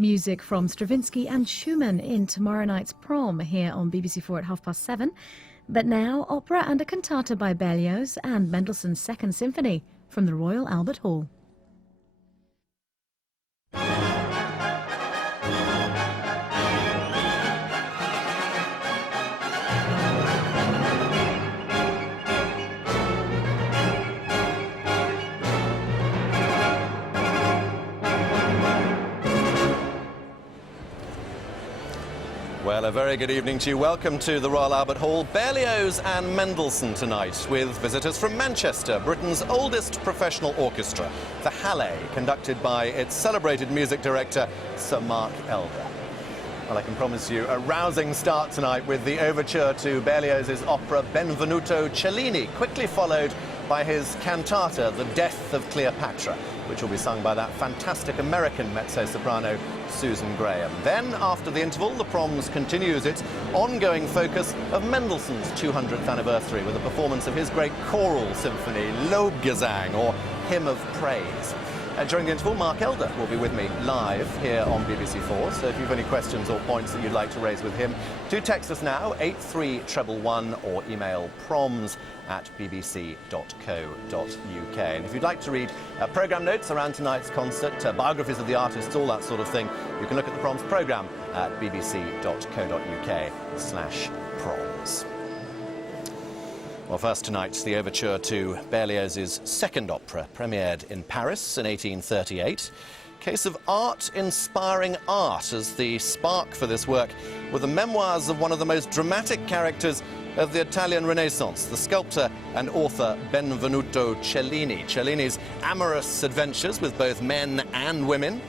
Music from Stravinsky and Schumann in tomorrow night's Prom here on BBC4 at 7:30. But now, opera and a cantata by Berlioz and Mendelssohn's Second Symphony from the Royal Albert Hall. Well, a very good evening to you. Welcome to the Royal Albert Hall. Berlioz and Mendelssohn tonight, with visitors from Manchester, Britain's oldest professional orchestra, the Halle, conducted by its celebrated music director, Sir Mark Elder. Well, I can promise you a rousing start tonight with the overture to Berlioz's opera Benvenuto Cellini, quickly followed by his cantata, The Death of Cleopatra, which will be sung by that fantastic American mezzo-soprano, Susan Graham. Then, after the interval, the Proms continues its ongoing focus of Mendelssohn's 200th anniversary with a performance of his great choral symphony, Lobgesang, or Hymn of Praise. During the interval, Mark Elder will be with me live here on BBC4, so if you have any questions or points that you'd like to raise with him, do text us now, 83111, or email proms@bbc.co.uk. And if you'd like to read programme notes around tonight's concert, biographies of the artists, all that sort of thing, you can look at the Proms programme at bbc.co.uk/proms. Well, first tonight, the overture to Berlioz's second opera, premiered in Paris in 1838. Case of art inspiring art, as the spark for this work were the memoirs of one of the most dramatic characters of the Italian Renaissance, the sculptor and author Benvenuto Cellini. Cellini's amorous adventures with both men and women,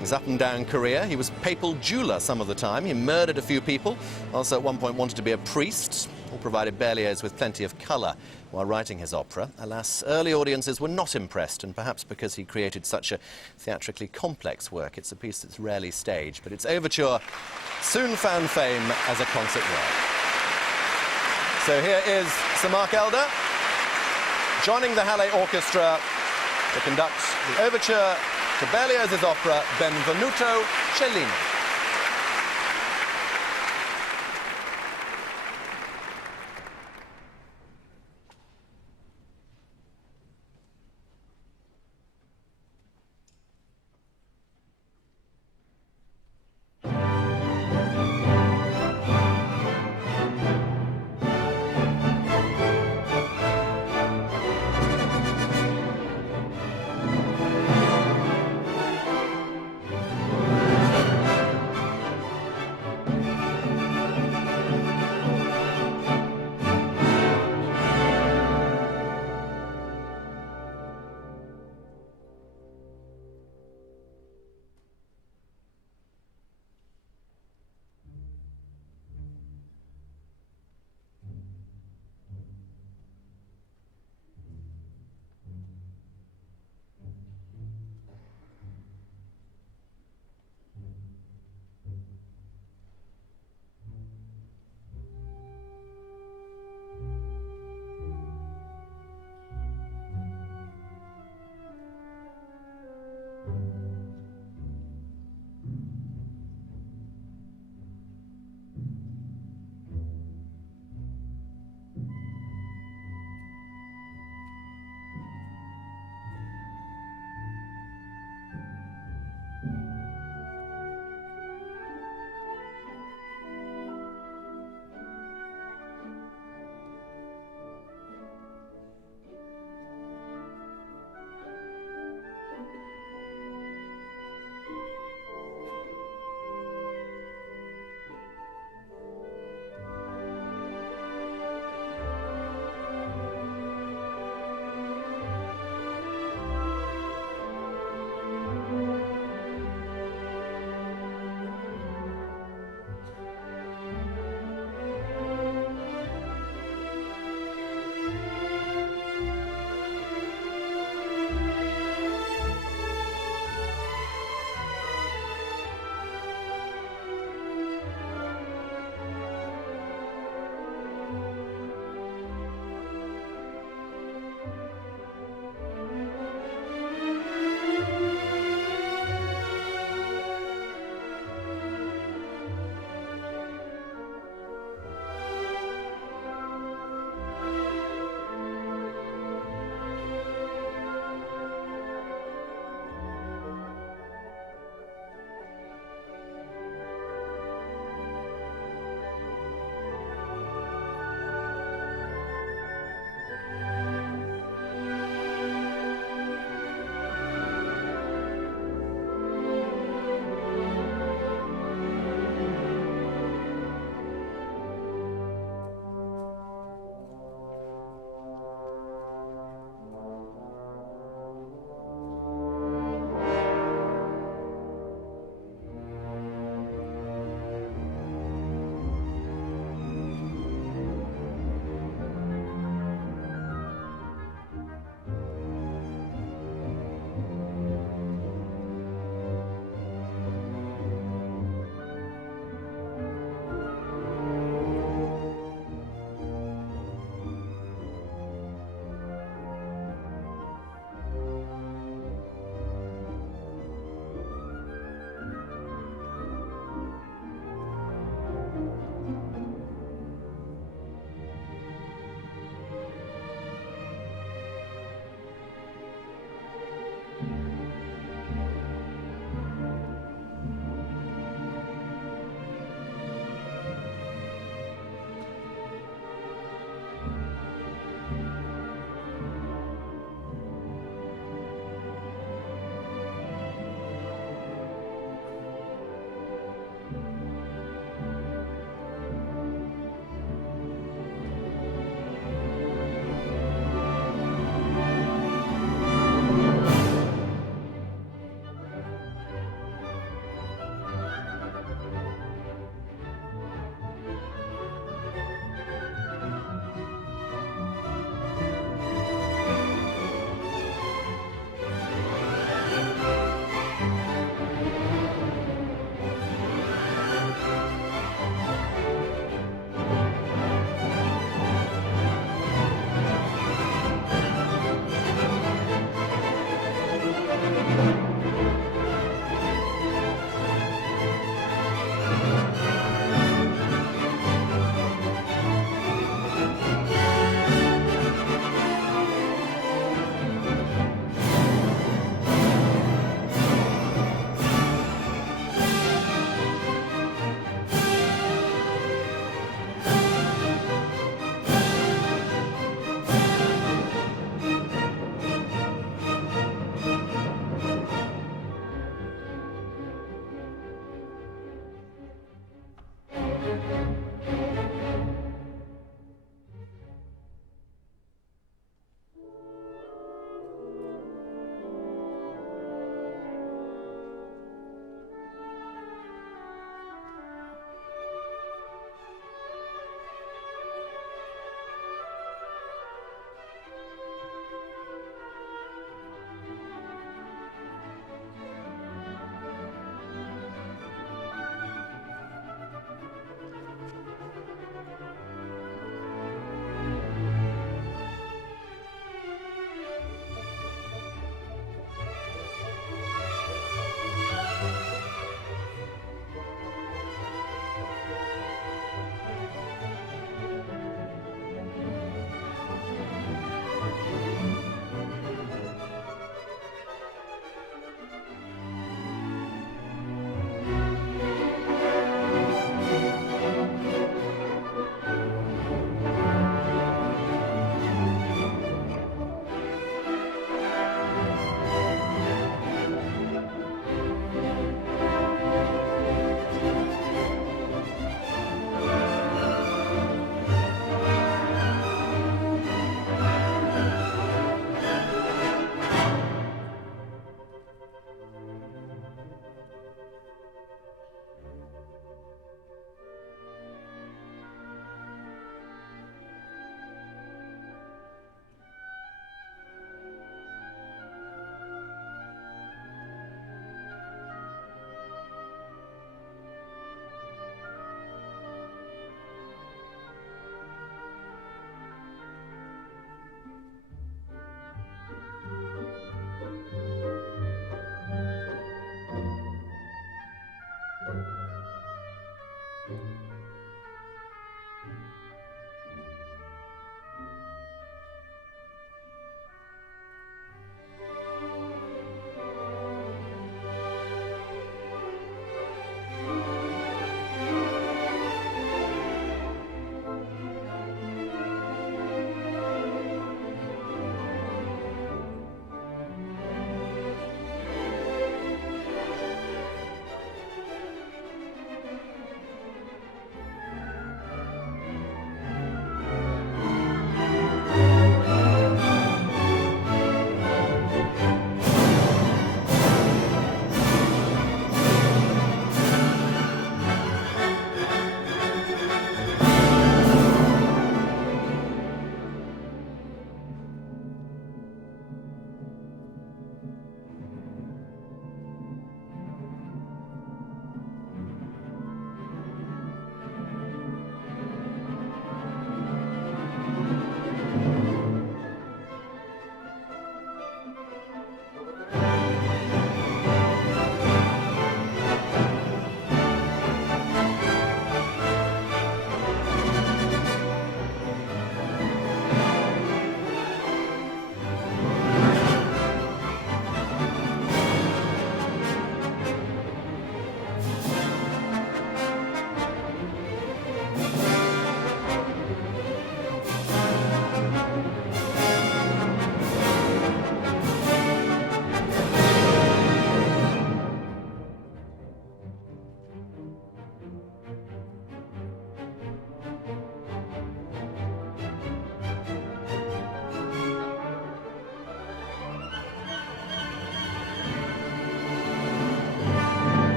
his up-and-down career. He was papal jeweler some of the time. He murdered a few people, also at one point wanted to be a priest. All provided Berlioz with plenty of colour while writing his opera. Alas, early audiences were not impressed, and perhaps because he created such a theatrically complex work. It's a piece that's rarely staged, but its overture soon found fame as a concert work. So here is Sir Mark Elder joining the Halle Orchestra to conduct the overture to Berlioz's opera Benvenuto Cellini.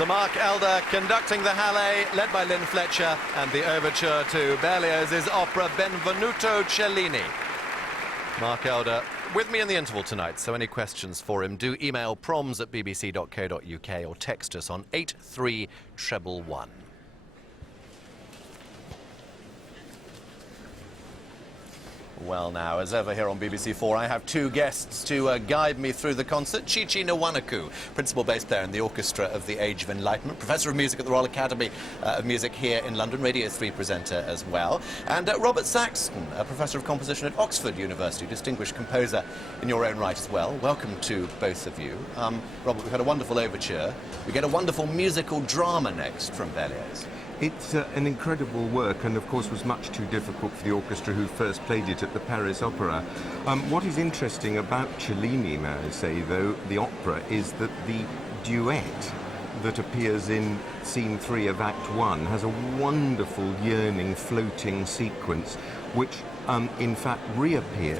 Sir Mark Elder conducting the Halle, led by Lynn Fletcher, and the overture to Berlioz's opera Benvenuto Cellini. Mark Elder with me in the interval tonight, so any questions for him, do email proms@bbc.co.uk or text us on 83111. Well now, as ever here on BBC4, I have two guests to guide me through the concert. Chichi Nwanaku, principal bass player in the Orchestra of the Age of Enlightenment, professor of music at the Royal Academy of Music here in London, Radio 3 presenter as well. And Robert Saxton, a professor of composition at Oxford University, distinguished composer in your own right as well. Welcome to both of you. Robert, we've had a wonderful overture. We get a wonderful musical drama next from Berlioz. It's an incredible work, and of course was much too difficult for the orchestra who first played it at the Paris Opera. What is interesting about Cellini, may I say, though, the opera, is that the duet that appears in scene 3 of Act 1 has a wonderful, yearning, floating sequence, which in fact reappeared,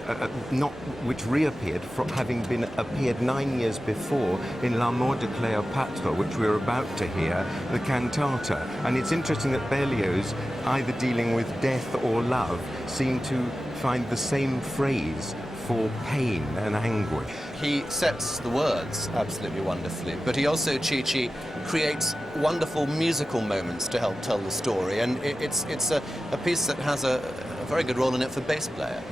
which reappeared from having appeared 9 years before in La Mort de Cléopâtre, which we're about to hear, the cantata. And it's interesting that Berlioz, either dealing with death or love, seemed to find the same phrase for pain and anguish. He sets the words absolutely wonderfully, but he also, Chi-Chi, creates wonderful musical moments to help tell the story, and it's a piece that has a very good role in it for bass player.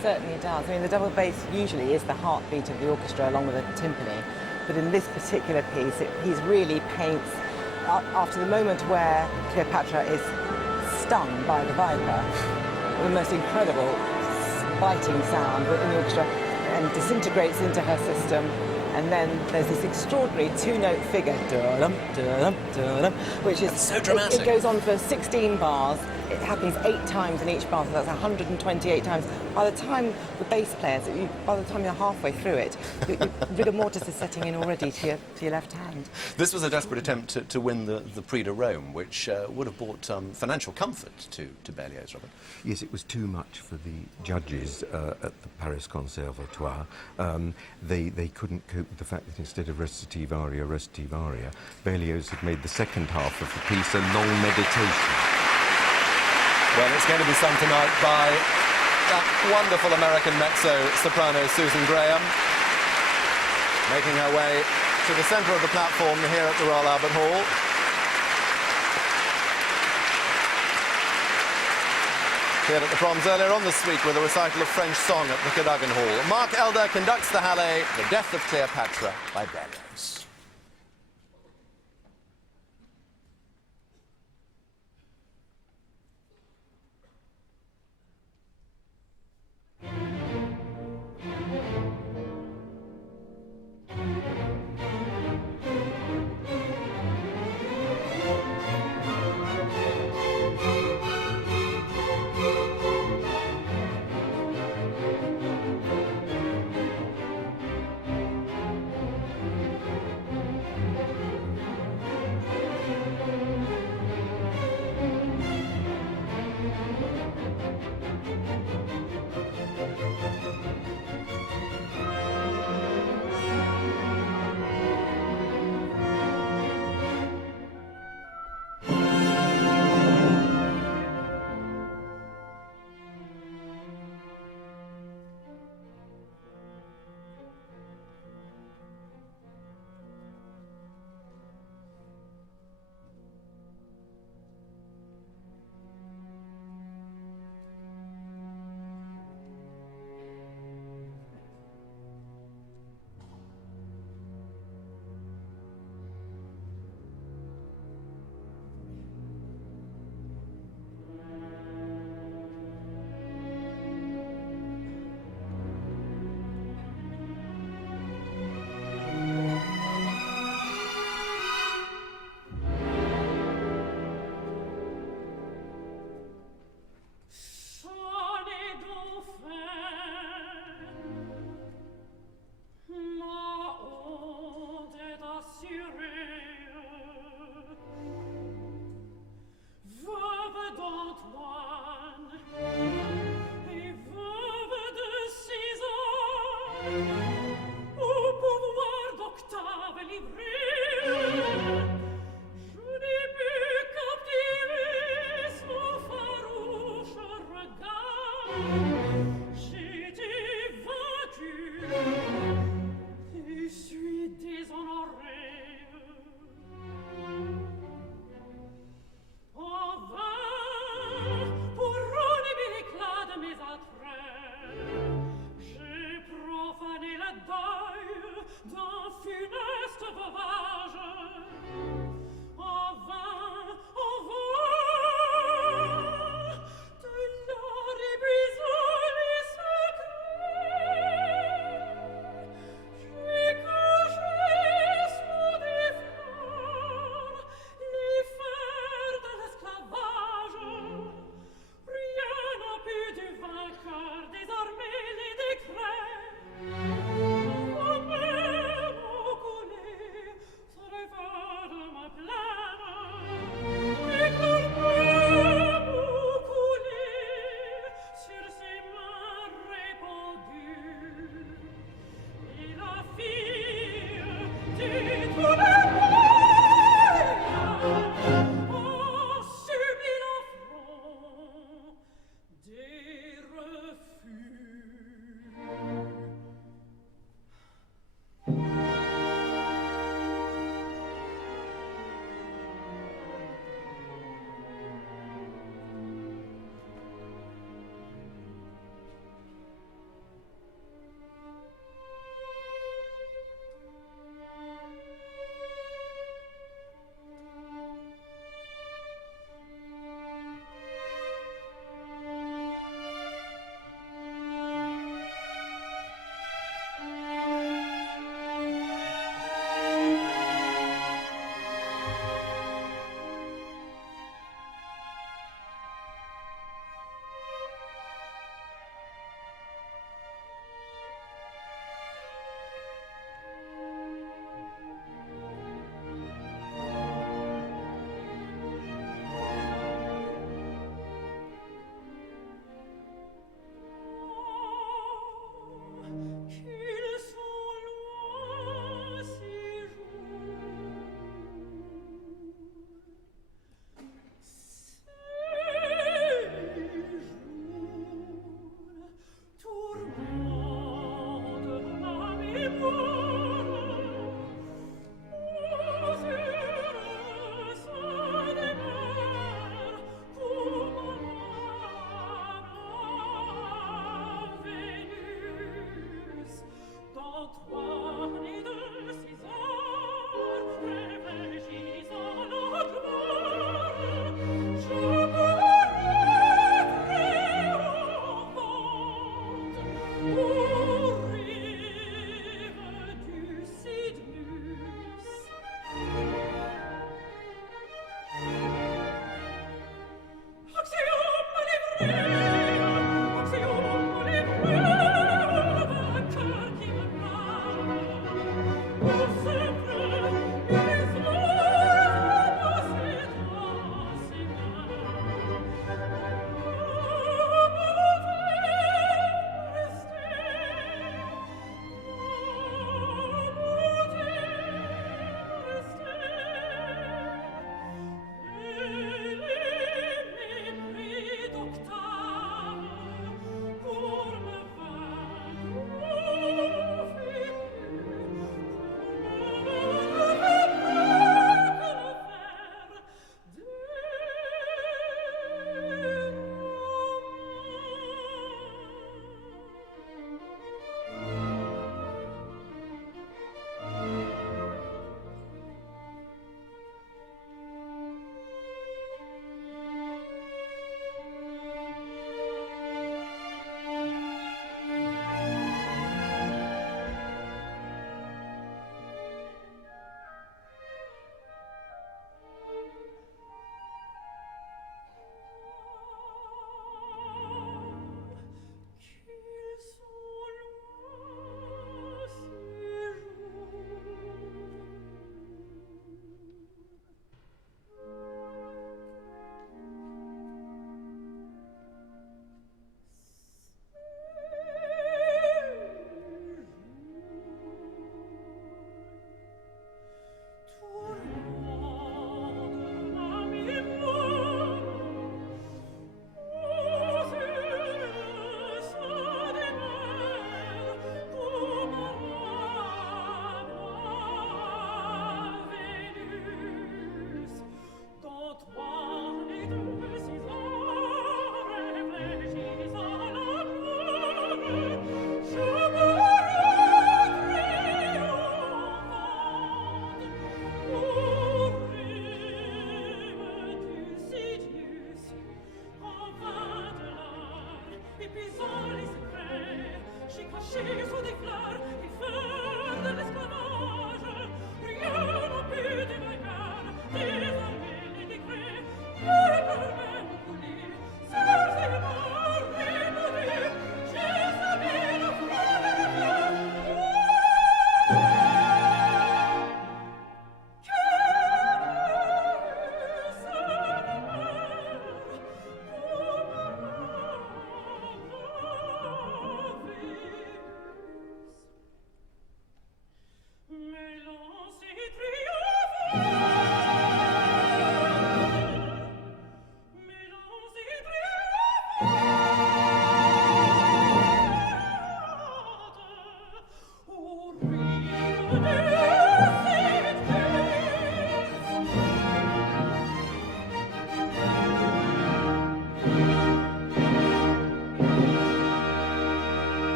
Certainly does. I mean, the double bass usually is the heartbeat of the orchestra along with a timpani, but in this particular piece, he really paints, after the moment where Cleopatra is stung by the viper, the most incredible biting sound in the orchestra, and disintegrates into her system, and then there's this extraordinary two-note figure, da-dum, da-dum, da-dum, which is so dramatic. It goes on for 16 bars. It happens 8 times in each bar, so that's 128 times. By the time the bass players, by the time you're halfway through it, rigor mortis is setting in already to your left hand. This was a desperate attempt to win the Prix de Rome, which would have brought financial comfort to Berlioz, Robert. Yes, it was too much for the judges at the Paris Conservatoire. They couldn't cope with the fact that instead of recitative aria, Berlioz had made the second half of the piece a long meditation. Well, it's going to be sung tonight by that wonderful American mezzo-soprano Susan Graham, making her way to the centre of the platform here at the Royal Albert Hall. Appeared at the Proms earlier on this week with a recital of French song at the Cadogan Hall. Mark Elder conducts the Halle, The Death of Cleopatra by Berlioz.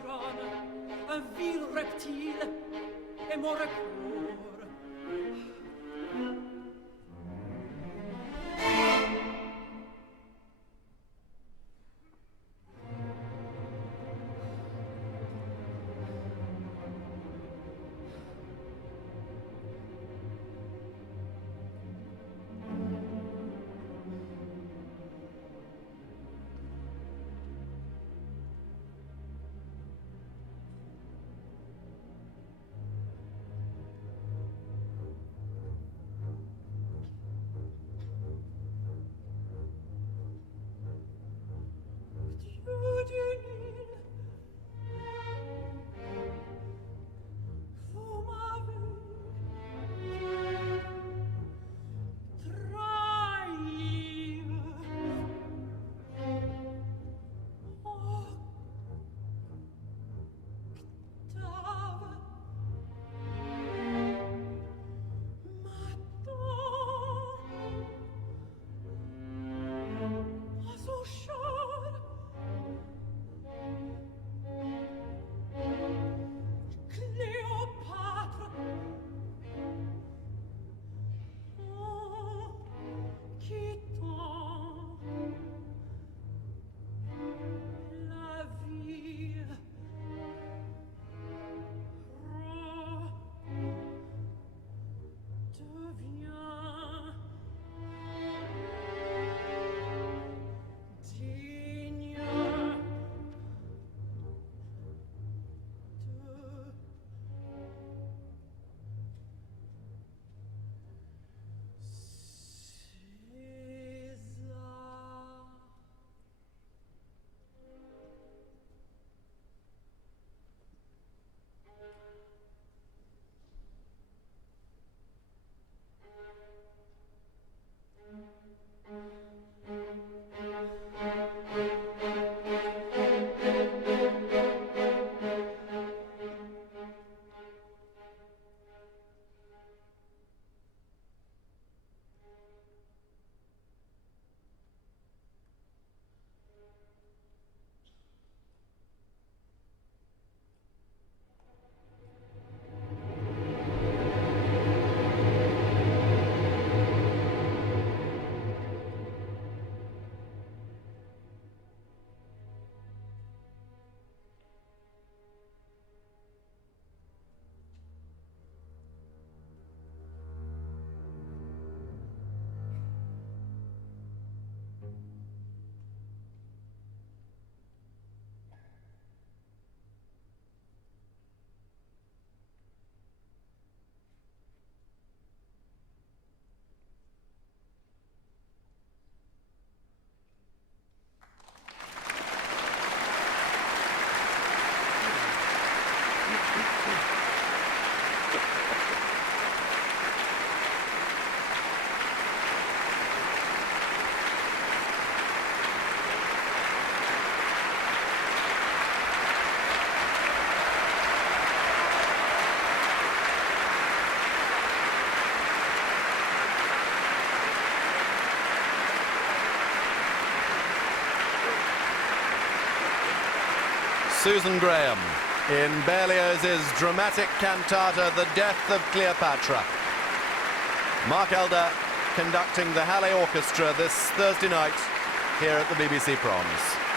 tyranne, un vil reptile, et mon recours. Susan Graham in Berlioz's dramatic cantata, The Death of Cleopatra. Mark Elder conducting the Halle Orchestra this Thursday night here at the BBC Proms.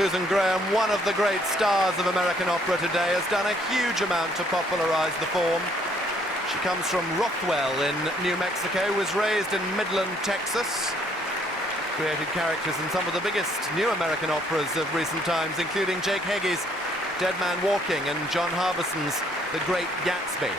Susan Graham, one of the great stars of American opera today, has done a huge amount to popularize the form. She comes from Rothwell in New Mexico, was raised in Midland, Texas. created characters in some of the biggest new American operas of recent times, including Jake Hagee's Dead Man Walking and John Harbison's The Great Gatsby.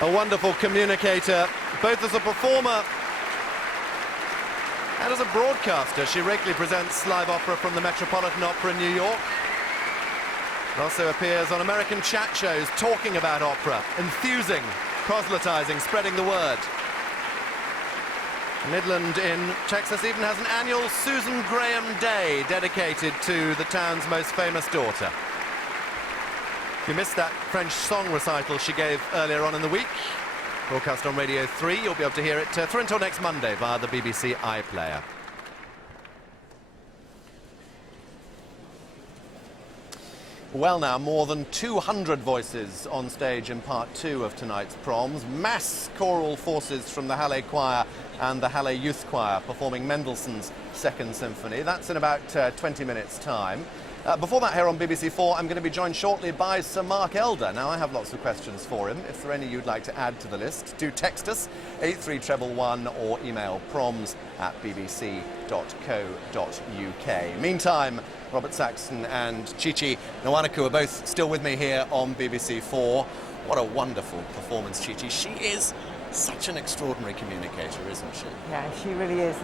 A wonderful communicator, both as a performer and as a broadcaster. She regularly presents live opera from the Metropolitan Opera in New York. It also appears on American chat shows talking about opera, enthusing, proselytizing, spreading the word. Midland in Texas even has an annual Susan Graham Day dedicated to the town's most famous daughter. If you missed that French song recital she gave earlier on in the week, broadcast on Radio 3, you'll be able to hear it through until next Monday via the BBC iPlayer. Well now, more than 200 voices on stage in part 2 of tonight's proms. Mass choral forces from the Halle Choir and the Halle Youth Choir performing Mendelssohn's Second Symphony. That's in about 20 minutes' time. Before that, here on BBC4, I'm going to be joined shortly by Sir Mark Elder. Now, I have lots of questions for him. If there are any you'd like to add to the list, do text us, 83111, or email proms@bbc.co.uk. Meantime, Robert Saxton and Chichi Nwanaku are both still with me here on BBC4. What a wonderful performance, Chichi. She is such an extraordinary communicator, isn't she? Yeah, she really is.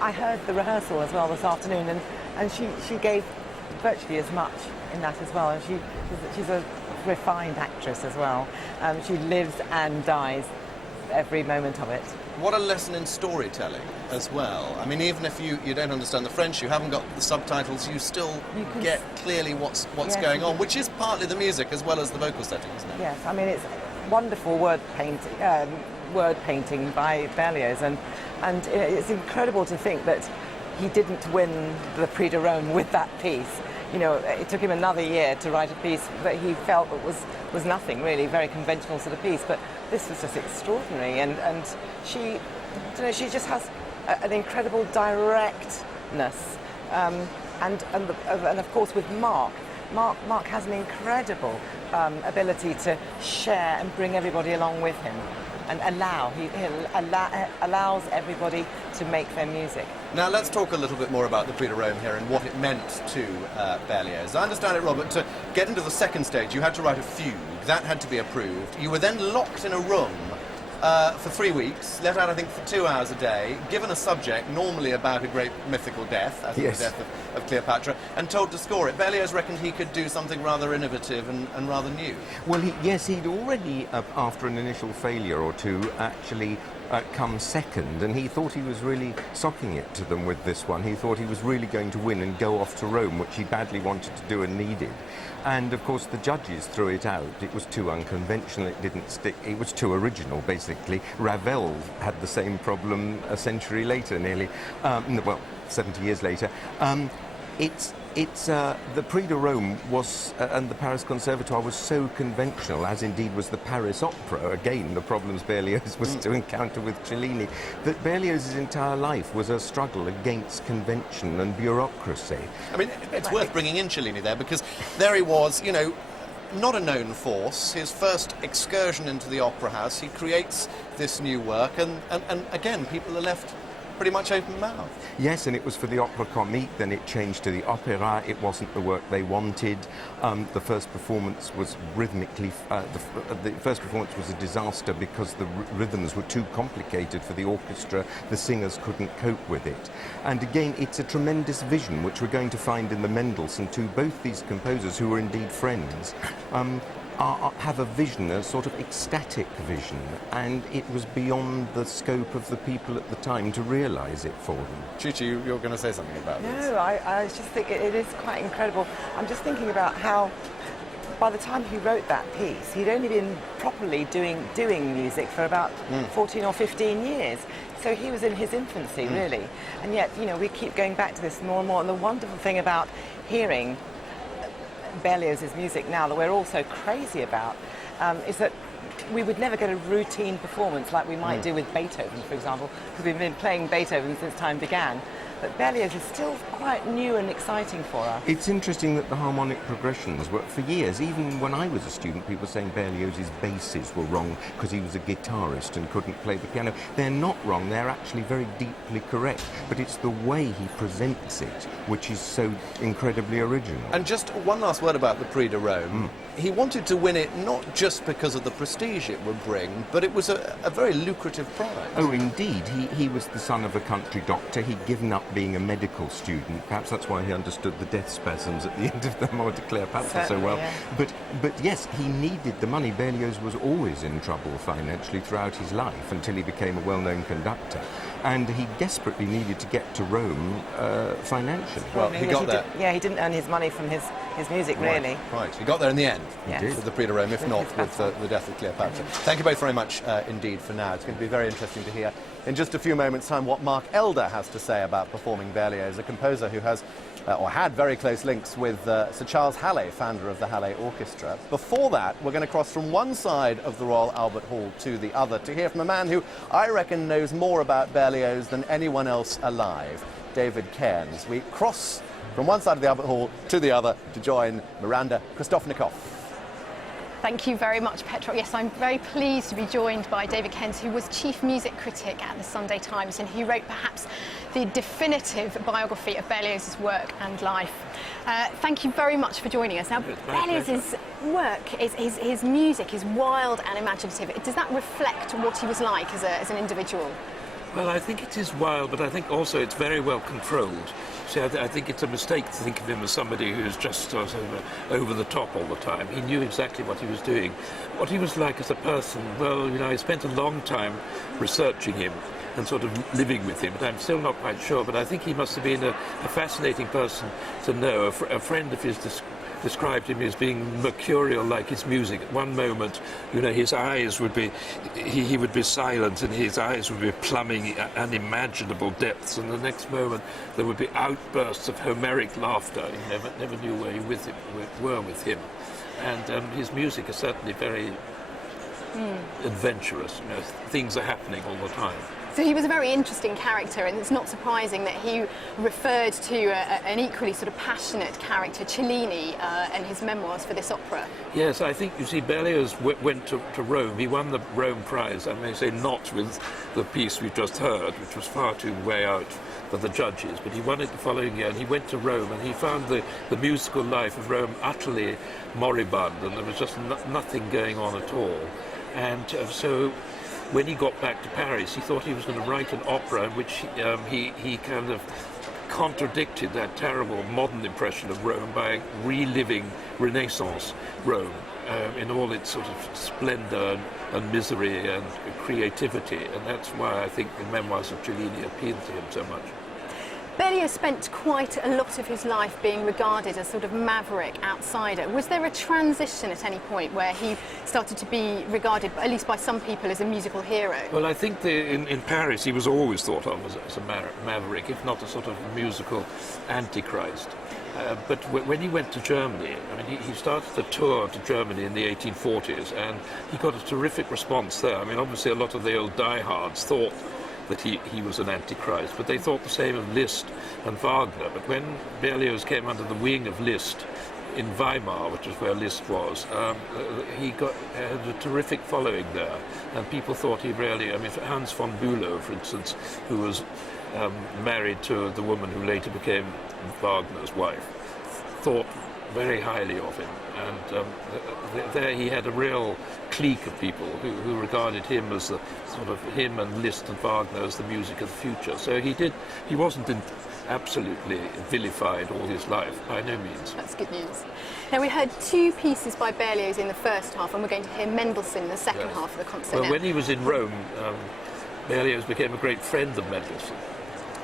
I heard the rehearsal as well this afternoon, and she gave virtually as much in that as well. And she's a refined actress as well. She lives and dies every moment of it. What a lesson in storytelling as well. I mean, even if you don't understand the French, you haven't got the subtitles, you still get clearly what's going on, which is partly the music as well as the vocal setting, isn't it? Yes, I mean, it's wonderful word painting by Berlioz, and it's incredible to think that he didn't win the Prix de Rome with that piece. You know, it took him another year to write a piece that he felt was nothing really, very conventional sort of piece, but this was just extraordinary, and she just has an incredible directness, and of course with Mark has an incredible ability to share and bring everybody along with him, and allows everybody to make their music. Now let's talk a little bit more about the Prix de Rome here and what it meant to Berlioz. I understand it, Robert, to get into the second stage you had to write a fugue. That had to be approved. You were then locked in a room for 3 weeks, let out I think for 2 hours a day, given a subject normally about a great mythical death, as the death of Cleopatra, and told to score it. Berlioz reckoned he could do something rather innovative and rather new. Well, he'd already, after an initial failure or two, actually come second, and he thought he was really socking it to them with this one. He thought he was really going to win and go off to Rome, which he badly wanted to do and needed. And of course the judges threw it out. It was too unconventional, it didn't stick, it was too original basically. Ravel had the same problem a century later nearly, 70 years later. The Prix de Rome was, and the Paris Conservatoire was so conventional, as indeed was the Paris Opera, again the problems Berlioz was to encounter with Cellini, that Berlioz's entire life was a struggle against convention and bureaucracy. I mean, it's worth bringing in Cellini there, because there he was, you know, not a known force, his first excursion into the opera house, he creates this new work, and again, people are left pretty much open-mouthed. Yes, and it was for the opera comique, then it changed to the opera. It wasn't the work they wanted. The first performance was rhythmically... the first performance was a disaster because the rhythms were too complicated for the orchestra. The singers couldn't cope with it. And again, it's a tremendous vision, which we're going to find in the Mendelssohn too. Both these composers, who were indeed friends, have a vision, a sort of ecstatic vision, and it was beyond the scope of the people at the time to realise it for them. Chichi, you're going to say something about this? No, I just think it is quite incredible. I'm just thinking about how, by the time he wrote that piece, he'd only been properly doing music for about 14 or 15 years. So he was in his infancy, really. And yet, you know, we keep going back to this more and more. And the wonderful thing about hearing Berlioz's music now, that we're all so crazy about, is that we would never get a routine performance like we might do with Beethoven, for example, because we've been playing Beethoven since time began. But Berlioz is still quite new and exciting for us. It's interesting that the harmonic progressions were, for years, even when I was a student, people saying Berlioz's basses were wrong because he was a guitarist and couldn't play the piano. They're not wrong, they're actually very deeply correct, but it's the way he presents it which is so incredibly original. And just one last word about the Prix de Rome. He wanted to win it not just because of the prestige it would bring, but it was a very lucrative prize. Oh, indeed. He was the son of a country doctor. He'd given up being a medical student. Perhaps that's why he understood the death spasms at the end of the Mort de Cleopatra so well. Yeah. But yes, he needed the money. Berlioz was always in trouble financially throughout his life until he became a well-known conductor. And he desperately needed to get to Rome financially. Well, he got there. He didn't earn his money from his music, really. Right, he got there in the end. Yes. With the Prix de Rome, if With not his with the death of Cleopatra. Thank you both very much indeed for now. It's going to be very interesting to hear in just a few moments' time what Mark Elder has to say about performing Berlioz, a composer who has or had very close links with Sir Charles Halle, founder of the Halle Orchestra. Before that, we're going to cross from one side of the Royal Albert Hall to the other to hear from a man who I reckon knows more about Berlioz than anyone else alive, David Cairns. We cross from one side of the Albert Hall to the other to join Miranda Kristofnikov. Thank you very much, Petra. Yes, I'm very pleased to be joined by David Cairns, who was chief music critic at the Sunday Times, and he wrote perhaps the definitive biography of Berlioz's work and life. Thank you very much for joining us. Now, Berlioz's work, his music is wild and imaginative. Does that reflect what he was like as an individual? Well, I think it is wild, but I think also it's very well controlled. See, I think it's a mistake to think of him as somebody who's just sort of over the top all the time. He knew exactly what he was doing. What he was like as a person, well, you know, I spent a long time researching him and sort of living with him, but I'm still not quite sure. But I think he must have been a fascinating person to know. A friend of his described him as being mercurial like his music. At one moment, you know, his eyes would be, he would be silent and his eyes would be plumbing unimaginable depths, and the next moment there would be outbursts of Homeric laughter. You never knew where you were with him. And his music is certainly very adventurous. You know, things are happening all the time. So he was a very interesting character, and it's not surprising that he referred to an equally sort of passionate character, Cellini, in his memoirs for this opera. Yes, I think, you see, Berlioz went to Rome. He won the Rome Prize, I may say not with the piece we just heard, which was far too way out for the judges, but he won it the following year, and he went to Rome, and he found the musical life of Rome utterly moribund, and there was just nothing going on at all. And so when he got back to Paris, he thought he was going to write an opera in which he kind of contradicted that terrible modern impression of Rome by reliving Renaissance Rome in all its sort of splendor and misery and creativity. And that's why I think the memoirs of Cellini appealed to him so much. Berlioz spent quite a lot of his life being regarded as sort of maverick outsider. Was there a transition at any point where he started to be regarded, at least by some people, as a musical hero? Well, I think in Paris he was always thought of as a maverick, if not a sort of musical antichrist. But when he went to Germany, I mean, he started a tour to Germany in the 1840s, and he got a terrific response there. I mean, obviously a lot of the old diehards thought that he was an antichrist, but they thought the same of Liszt and Wagner. But when Berlioz came under the wing of Liszt in Weimar, which is where Liszt was, he had a terrific following there, and people thought he really, I mean, Hans von Bülow, for instance, who was married to the woman who later became Wagner's wife, thought very highly of him, and there he had a real clique of people who regarded him as the sort of, him and Liszt and Wagner as the music of the future. So he wasn't absolutely vilified all his life, by no means. That's good news. Now, we heard two pieces by Berlioz in the first half, and we're going to hear Mendelssohn in the second half of the concert. Well, when he was in Rome, Berlioz became a great friend of Mendelssohn,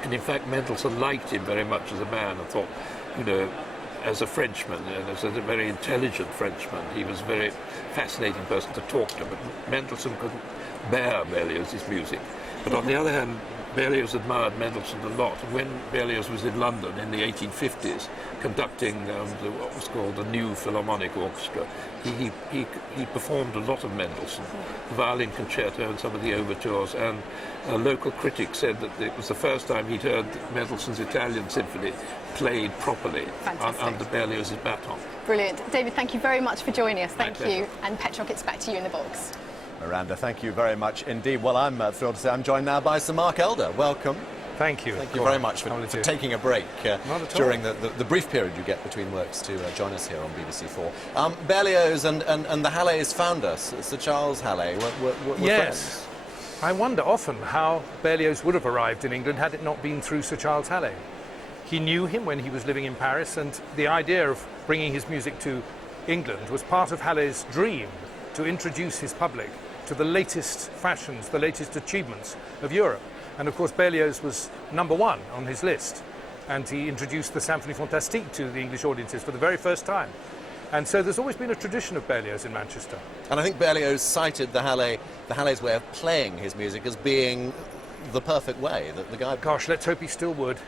and in fact Mendelssohn liked him very much as a man and thought, you know, as a Frenchman, and as a very intelligent Frenchman, he was a very fascinating person to talk to. But Mendelssohn couldn't bear Berlioz's music, But on the other hand, Berlioz admired Mendelssohn a lot. When Berlioz was in London in the 1850s, conducting what was called the New Philharmonic Orchestra, he performed a lot of Mendelssohn, the violin concerto and some of the overtures, and a local critic said that it was the first time he'd heard Mendelssohn's Italian Symphony played properly under Berlioz's baton. Brilliant. David, thank you very much for joining us. Thank My you. pleasure. And Petrok, it's back to you in the box. Miranda, thank you very much indeed. Well, I'm thrilled to say I'm joined now by Sir Mark Elder. Welcome. Thank you. Thank you very much for taking a break during the brief period you get between works to join us here on BBC Four. Berlioz and the Halle's founder, Sir Charles Halle, were Yes. friends. I wonder often how Berlioz would have arrived in England had it not been through Sir Charles Halle. He knew him when he was living in Paris, and the idea of bringing his music to England was part of Halle's dream to introduce his public to the latest fashions, the latest achievements of Europe. And of course Berlioz was number one on his list, and he introduced the Symphonie Fantastique to the English audiences for the very first time. And so there's always been a tradition of Berlioz in Manchester. And I think Berlioz cited the Halle's way of playing his music as being the perfect way, that the guy... Gosh, let's hope he still would.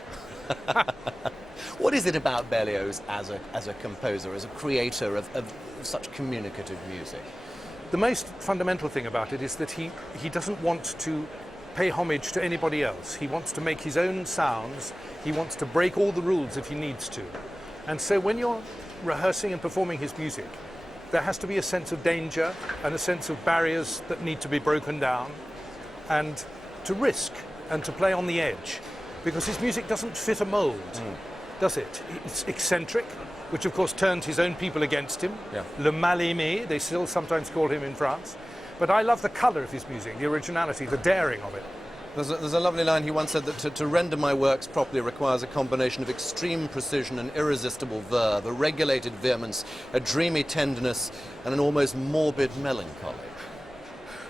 What is it about Berlioz as a composer, as a creator of such communicative music? The most fundamental thing about it is that he doesn't want to pay homage to anybody else. He wants to make his own sounds. He wants to break all the rules if he needs to. And so when you're rehearsing and performing his music, there has to be a sense of danger and a sense of barriers that need to be broken down, and to risk and to play on the edge, because his music doesn't fit a mold, does it? It's eccentric, which of course turned his own people against him. Yeah. Le mal-aimé, they still sometimes call him in France. But I love the colour of his music, the originality, the daring of it. There's a lovely line. He once said that to render my works properly requires a combination of extreme precision and irresistible verve, a regulated vehemence, a dreamy tenderness, and an almost morbid melancholy.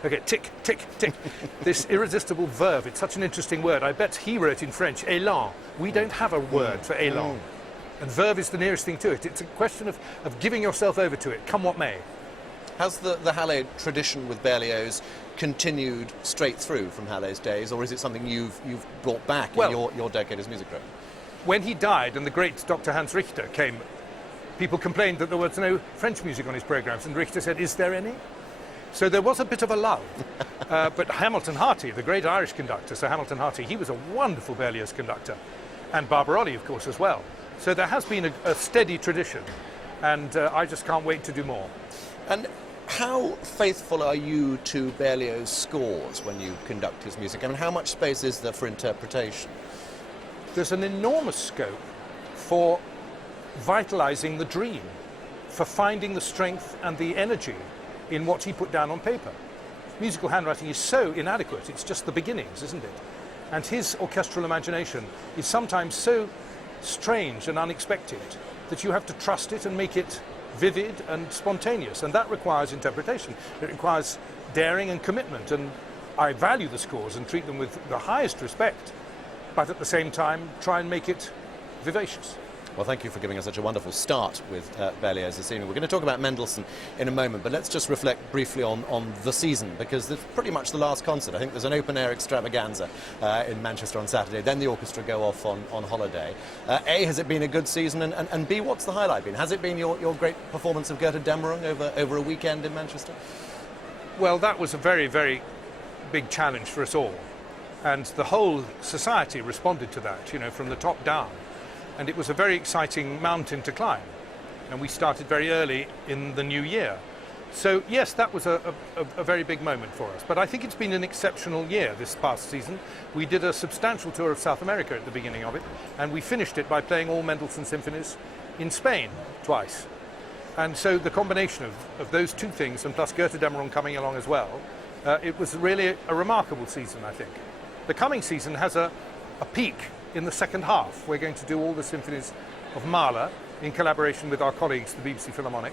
Okay, tick, tick, tick. This irresistible verve, it's such an interesting word. I bet he wrote in French, élan. We don't have a word for élan. And verve is the nearest thing to it. It's a question of giving yourself over to it, come what may. Has the Halle tradition with Berlioz continued straight through from Halle's days, or is it something you've brought back in your decade as music critic? When he died and the great Dr. Hans Richter came, people complained that there was no French music on his programmes, and Richter said, is there any? So there was a bit of a lull. But Hamilton Harty, the great Irish conductor, Sir Hamilton Harty, he was a wonderful Berlioz conductor, and Barbaroli, of course, as well. So there has been a steady tradition, and I just can't wait to do more. And how faithful are you to Berlioz scores when you conduct his music? I mean, how much space is there for interpretation? There's an enormous scope for vitalising the dream, for finding the strength and the energy in what he put down on paper. Musical handwriting is so inadequate, it's just the beginnings, isn't it? And his orchestral imagination is sometimes so strange and unexpected that you have to trust it and make it vivid and spontaneous, and that requires interpretation. It requires daring and commitment, and I value the scores and treat them with the highest respect, but at the same time try and make it vivacious. Well, thank you for giving us such a wonderful start with Berlioz this evening. We're going to talk about Mendelssohn in a moment, but let's just reflect briefly on the season, because it's pretty much the last concert. I think there's an open-air extravaganza in Manchester on Saturday, then the orchestra go off on holiday. A, has it been a good season, and B, what's the highlight been? Has it been your great performance of Goethe Dämmerung over a weekend in Manchester? Well, that was a very, very big challenge for us all, and the whole society responded to that, from the top down. And it was a very exciting mountain to climb. And we started very early in the new year. So, yes, that was a very big moment for us. But I think it's been an exceptional year this past season. We did a substantial tour of South America at the beginning of it, and we finished it by playing all Mendelssohn symphonies in Spain twice. And so the combination of those two things, and plus Goethe Dämmerung coming along as well, it was really a remarkable season, I think. The coming season has a peak in the second half. We're going to do all the symphonies of Mahler in collaboration with our colleagues, the BBC Philharmonic,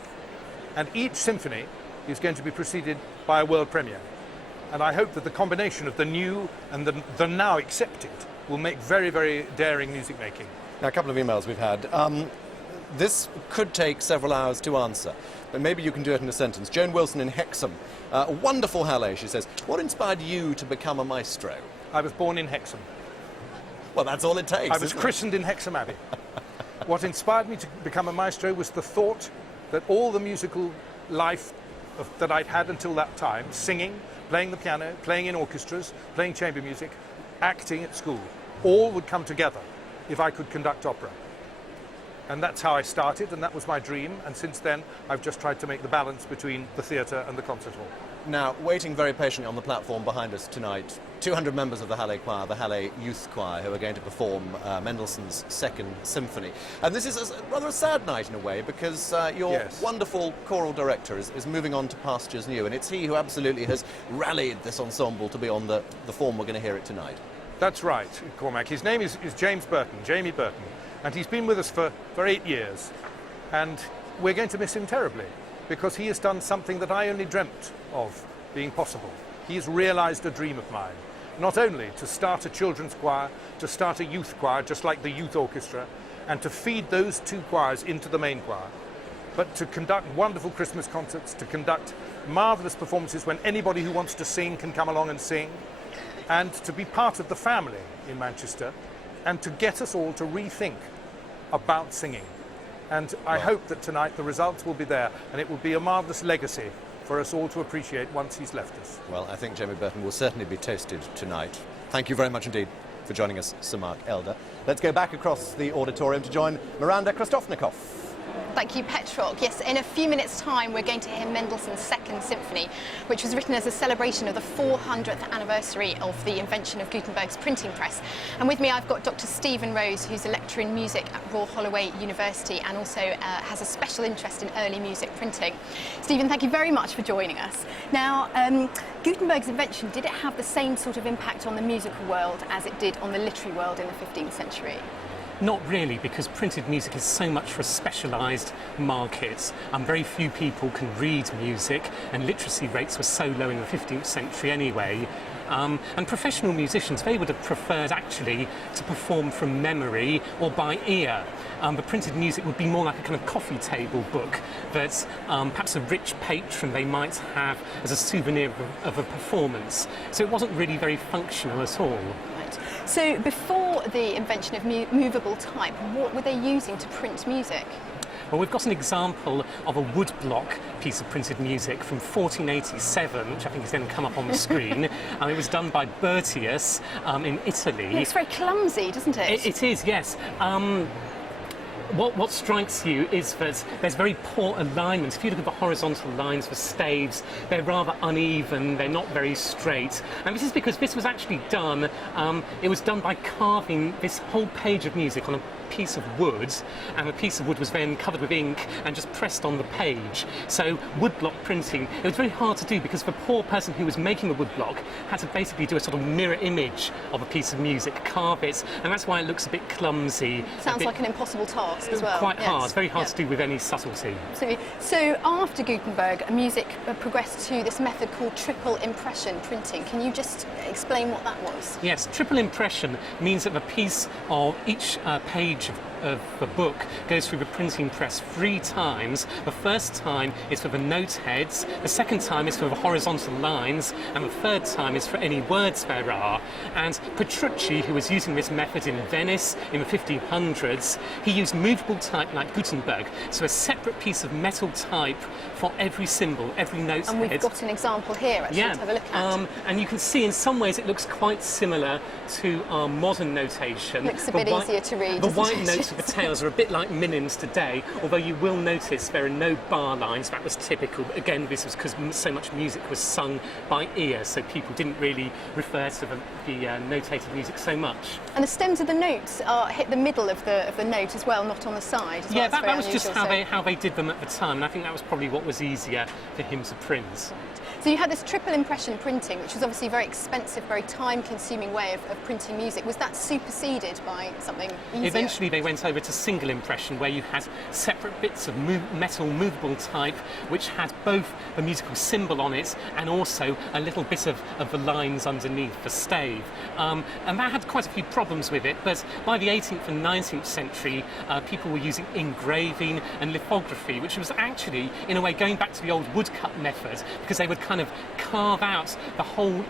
and each symphony is going to be preceded by a world premiere. And I hope that the combination of the new and the now accepted will make very, very daring music making. Now, a couple of emails we've had. This could take several hours to answer, but maybe you can do it in a sentence. Joan Wilson in Hexham. A wonderful Halle, she says. What inspired you to become a maestro? I was born in Hexham. Well, that's all it takes. I was christened in Hexham Abbey. What inspired me to become a maestro was the thought that all the musical life that I'd had until that time, singing, playing the piano, playing in orchestras, playing chamber music, acting at school, all would come together if I could conduct opera. And that's how I started, and that was my dream, and since then I've just tried to make the balance between the theatre and the concert hall. Now, waiting very patiently on the platform behind us tonight, 200 members of the Halle Choir, the Halle Youth Choir, who are going to perform Mendelssohn's Second Symphony. And this is rather a sad night in a way, because your Yes. wonderful choral director is moving on to pastures new, and it's he who absolutely has rallied this ensemble to be on the form we're going to hear it tonight. That's right, Cormac. His name is Jamie Burton, and he's been with us for 8 years. And we're going to miss him terribly, because he has done something that I only dreamt of being possible. He has realised a dream of mine, not only to start a children's choir, to start a youth choir, just like the youth orchestra, and to feed those two choirs into the main choir, but to conduct wonderful Christmas concerts, to conduct marvellous performances when anybody who wants to sing can come along and sing, and to be part of the family in Manchester, and to get us all to rethink about singing. And I hope that tonight the results will be there, and it will be a marvellous legacy for us all to appreciate once he's left us. Well, I think Jamie Burton will certainly be toasted tonight. Thank you very much indeed for joining us, Sir Mark Elder. Let's go back across the auditorium to join Miranda Kristofnikov. Thank you, Petrok. Yes, in a few minutes' time, we're going to hear Mendelssohn's Second Symphony, which was written as a celebration of the 400th anniversary of the invention of Gutenberg's printing press. And with me, I've got Dr. Stephen Rose, who's a lecturer in music at Royal Holloway University and also has a special interest in early music printing. Stephen, thank you very much for joining us. Now, Gutenberg's invention, did it have the same sort of impact on the musical world as it did on the literary world in the 15th century? Not really, because printed music is so much for a specialised market. Very few people can read music, and literacy rates were so low in the 15th century anyway. And professional musicians, they would have preferred actually to perform from memory or by ear. But printed music would be more like a kind of coffee table book that perhaps a rich patron they might have as a souvenir of a performance. So it wasn't really very functional at all. So before the invention of movable type, what were they using to print music? Well, we've got an example of a woodblock piece of printed music from 1487, which I think has then come up on the screen. It was done by Berlioz in Italy. It looks very clumsy, doesn't it? It is, yes. What strikes you is that there's very poor alignment. If you look at the horizontal lines for staves, they're rather uneven, they're not very straight. And this is because this was actually done, it was done by carving this whole page of music on a piece of wood, and the piece of wood was then covered with ink and just pressed on the page. So woodblock printing, it was very hard to do because the poor person who was making the woodblock had to basically do a sort of mirror image of a piece of music, carve it, and that's why it looks a bit clumsy. Sounds like an impossible task as well. Quite hard, very hard to do with any subtlety. Absolutely. So after Gutenberg, music progressed to this method called triple impression printing. Can you just explain what that was? Yes, triple impression means that the piece of each page of the book goes through the printing press 3 times. The first time is for the note heads, the second time is for the horizontal lines, and the third time is for any words there are. And Petrucci, who was using this method in Venice in the 1500s, he used movable type like Gutenberg, so a separate piece of metal type for every symbol, every note head. And we've got an example here, actually, to have a look at. And you can see in some ways it looks quite similar to our modern notation. Looks a bit easier to read. The white notes of the tails are a bit like Minims today, although you will notice there are no bar lines. That was typical. But again, this was because so much music was sung by ear, so people didn't really refer to the notated music so much. And the stems of the notes hit the middle of the note as well, not on the side. Yeah, that was just how they did them at the time, and I think that was probably what was easier for him to print. Right. So you had this triple impression printing, which was obviously a very expensive, very time-consuming way of printing music. Was that superseded by something easier? Eventually they went went over to single impression, where you had separate bits of metal movable type, which had both the musical symbol on it and also a little bit of the lines underneath the stave. And that had quite a few problems with it, but by the 18th and 19th century, people were using engraving and lithography, which was actually, in a way, going back to the old woodcut method, because they would kind of carve out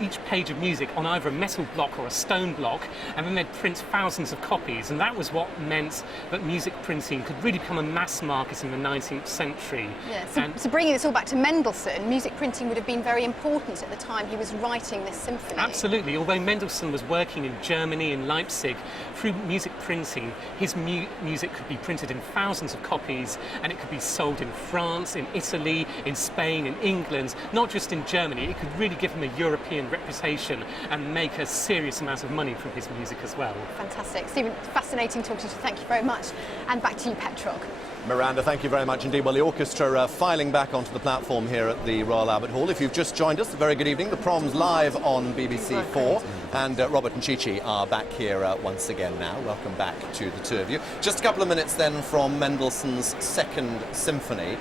each page of music on either a metal block or a stone block, and then they'd print thousands of copies, and that was what meant that music printing could really become a mass market in the 19th century. Yeah, so bringing this all back to Mendelssohn, music printing would have been very important at the time he was writing this symphony. Absolutely. Although Mendelssohn was working in Germany, in Leipzig, through music printing, his music could be printed in thousands of copies, and it could be sold in France, in Italy, in Spain, in England, not just in Germany. It could really give him a European reputation and make a serious amount of money from his music as well. Fantastic. Stephen, fascinating talking to you. Thank you very much. And back to you, Petrog. Miranda, thank you very much indeed. Well, the orchestra are filing back onto the platform here at the Royal Albert Hall. If you've just joined us, a very good evening. The Prom's live on BBC 4, and Robert and Chi-Chi are back here once again now. Welcome back to the two of you. Just a couple of minutes then from Mendelssohn's Second Symphony.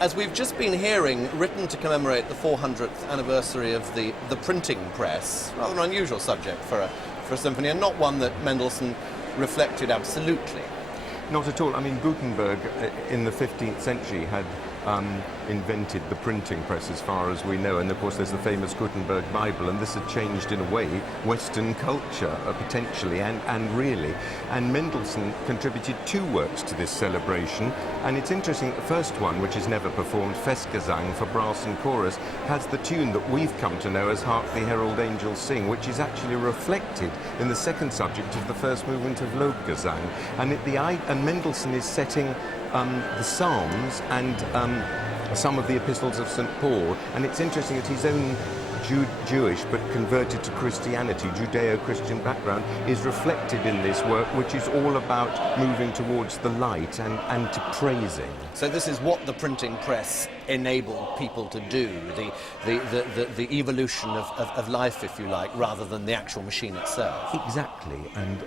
As we've just been hearing, written to commemorate the 400th anniversary of the printing press, rather an unusual subject for a symphony, and not one that Mendelssohn reflected absolutely. Not at all. I mean, Gutenberg in the 15th century had invented the printing press as far as we know, and of course there's the famous Gutenberg Bible, and this had changed in a way Western culture potentially and really. And Mendelssohn contributed 2 works to this celebration, and it's interesting, the first one, which is never performed, Festgesang for brass and chorus, has the tune that we've come to know as Hark the Herald Angels Sing, which is actually reflected in the second subject of the first movement of Lobgesang. And Mendelssohn is setting the Psalms and some of the epistles of St. Paul, and it's interesting that his own Jewish but converted to Christianity, Judeo-Christian background, is reflected in this work, which is all about moving towards the light and to praising. So this is what the printing press enabled people to do, the evolution of life, if you like, rather than the actual machine itself. Exactly, and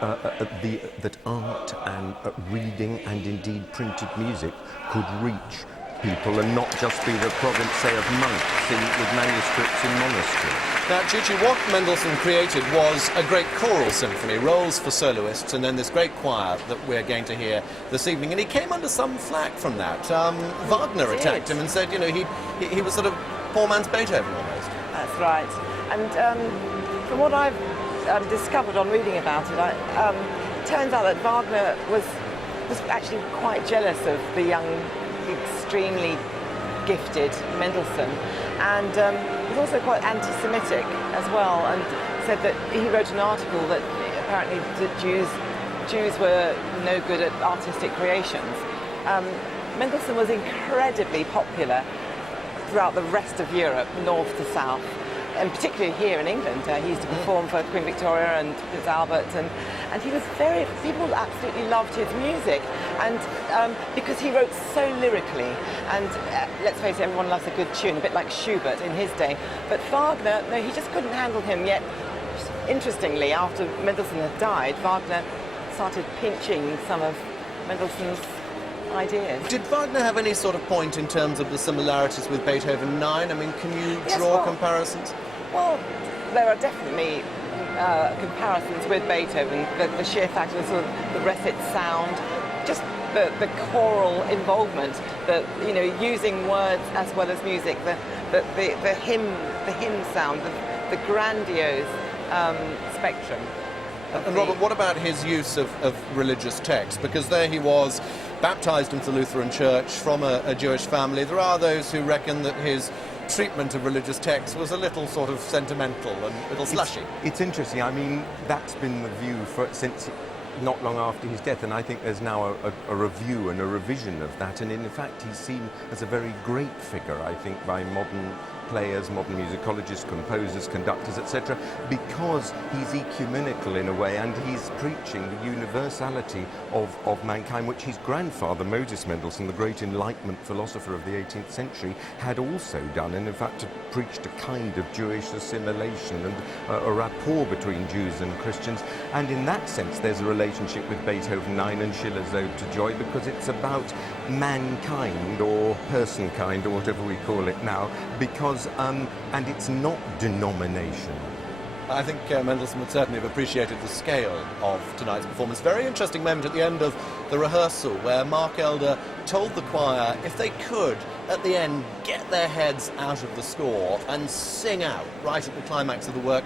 that art and reading and indeed printed music could reach people and not just be the province, say, of monks with manuscripts in monasteries. Now, Chi-Chi, what Mendelssohn created was a great choral symphony, roles for soloists, and then this great choir that we're going to hear this evening. And he came under some flack from that. Wagner attacked him and said, you know, he was sort of poor man's Beethoven almost. That's right. And from what I've discovered on reading about it, it turns out that Wagner was actually quite jealous of the young, extremely gifted Mendelssohn, and was also quite anti-Semitic as well, and said that he wrote an article that apparently the Jews were no good at artistic creations. Mendelssohn was incredibly popular throughout the rest of Europe, north to south, and particularly here in England. He used to perform for Queen Victoria and Prince Albert, and he was people absolutely loved his music, and because he wrote so lyrically, and let's face it, everyone loves a good tune, a bit like Schubert in his day, but Wagner, no, he just couldn't handle him. Yet, interestingly, after Mendelssohn had died, Wagner started pinching some of Mendelssohn's ideas. Did Wagner have any sort of point in terms of the similarities with Beethoven 9? I mean, can you draw comparisons? Well, there are definitely comparisons with Beethoven, the sheer fact of the recit sound, just the choral involvement, using words as well as music, the hymn sound, the grandiose spectrum. And Robert, what about his use of religious texts? Because there he was, baptised into the Lutheran Church from a Jewish family. There are those who reckon that his treatment of religious texts was a little sort of sentimental and a little slushy. It's interesting. I mean, that's been the view since not long after his death, and I think there's now a review and a revision of that, and in fact he's seen as a very great figure, I think, by modern players, modern musicologists, composers, conductors, etc., because he's ecumenical in a way, and he's preaching the universality of mankind, which his grandfather, Moses Mendelssohn, the great Enlightenment philosopher of the 18th century, had also done, and in fact preached a kind of Jewish assimilation and a rapport between Jews and Christians. And in that sense, there's a relationship with Beethoven 9 and Schiller's Ode to Joy, because it's about mankind, or personkind, or whatever we call it now, because, and it's not denomination. I think Mendelssohn would certainly have appreciated the scale of tonight's performance. Very interesting moment at the end of the rehearsal where Mark Elder told the choir if they could, at the end, get their heads out of the score and sing out right at the climax of the work,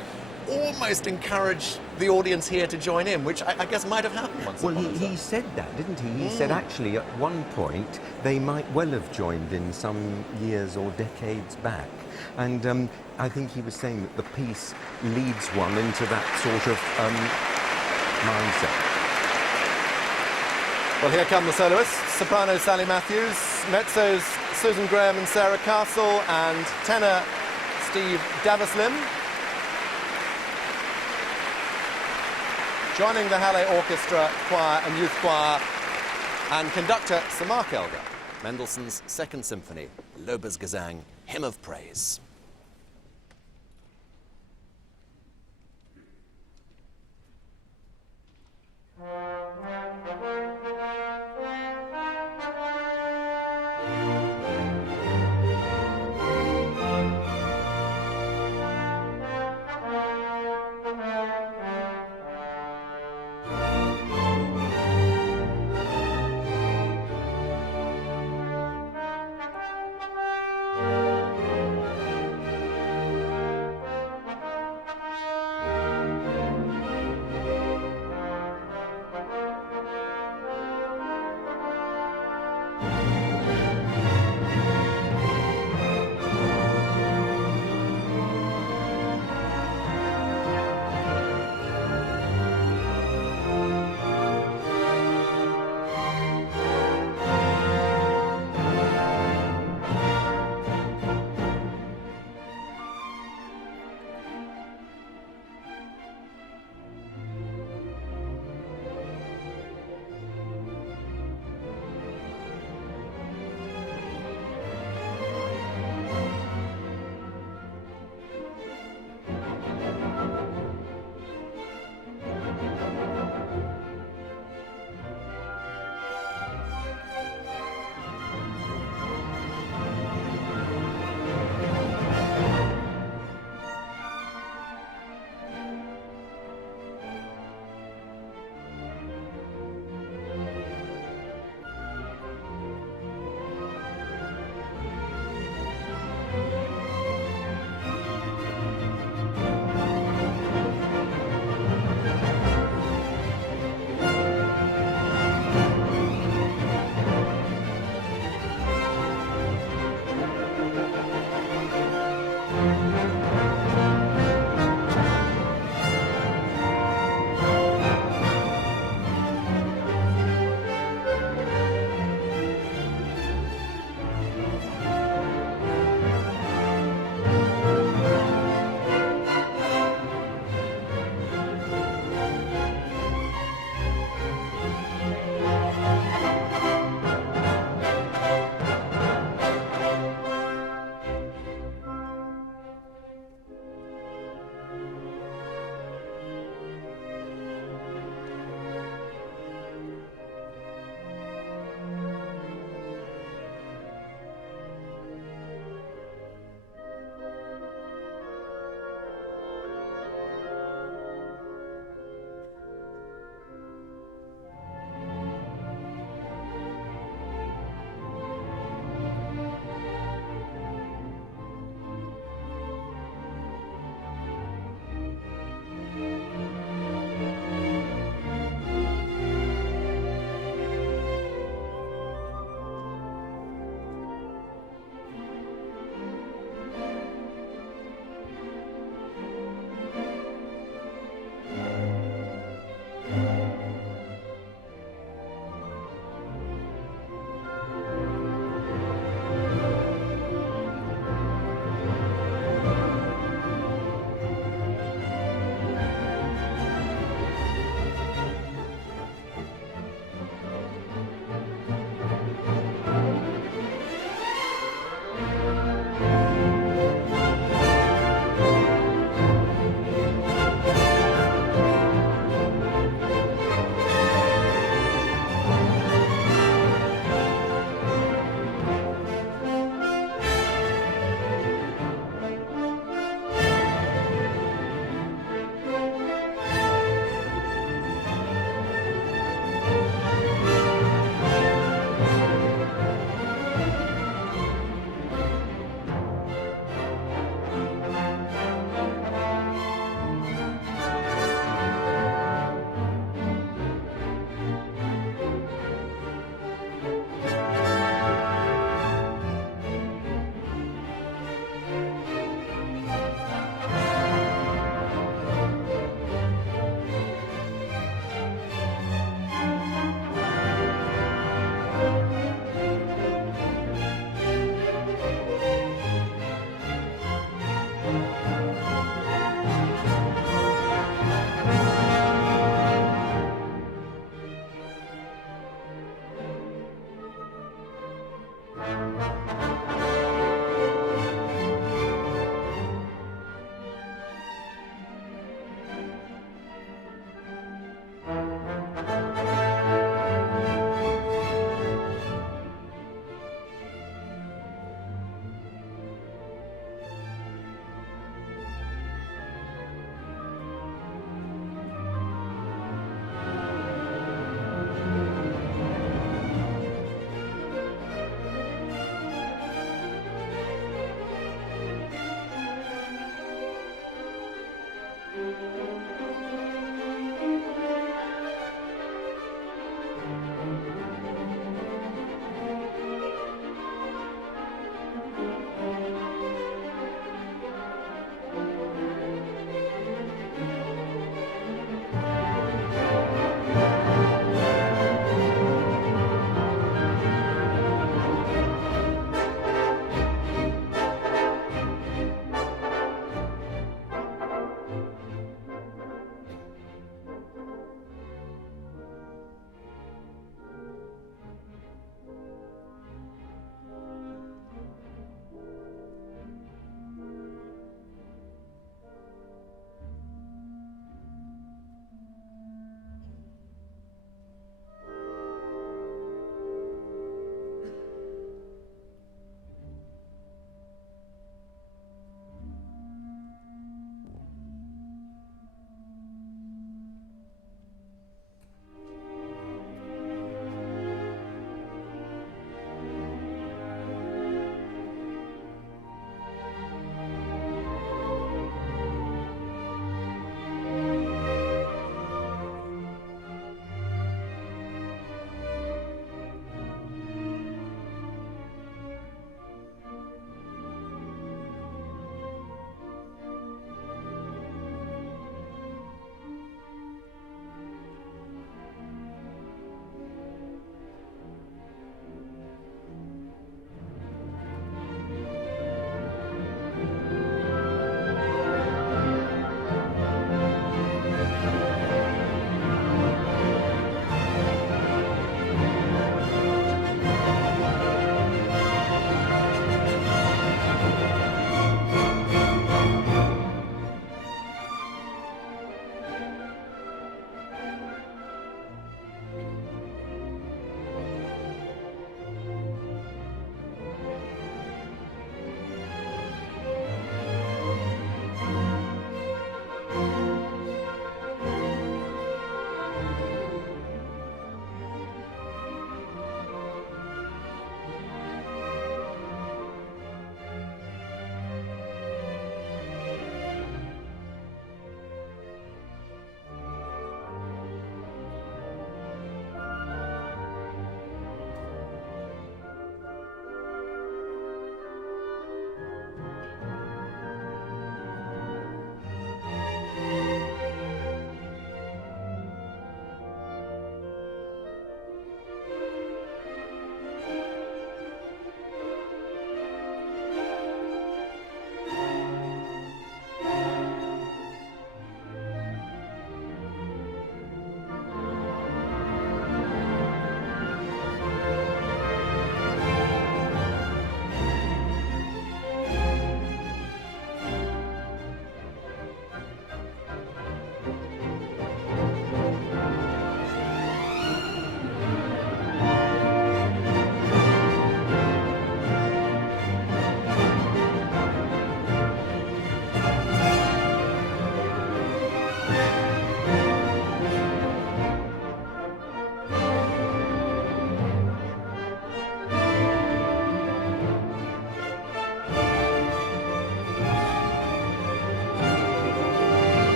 almost encourage the audience here to join in, which I guess might have happened once. Well, he said that, didn't he? He said actually at one point they might well have joined in some years or decades back. And I think he was saying that the piece leads one into that sort of mindset. Well, here come the soloists. Soprano Sally Matthews, mezzos Susan Graham and Sarah Castle, and tenor Steve Davislim. Joining the Halle Orchestra, choir and youth choir, and conductor Sir Mark Elder, Mendelssohn's Second Symphony, Lobesgesang, Hymn of Praise.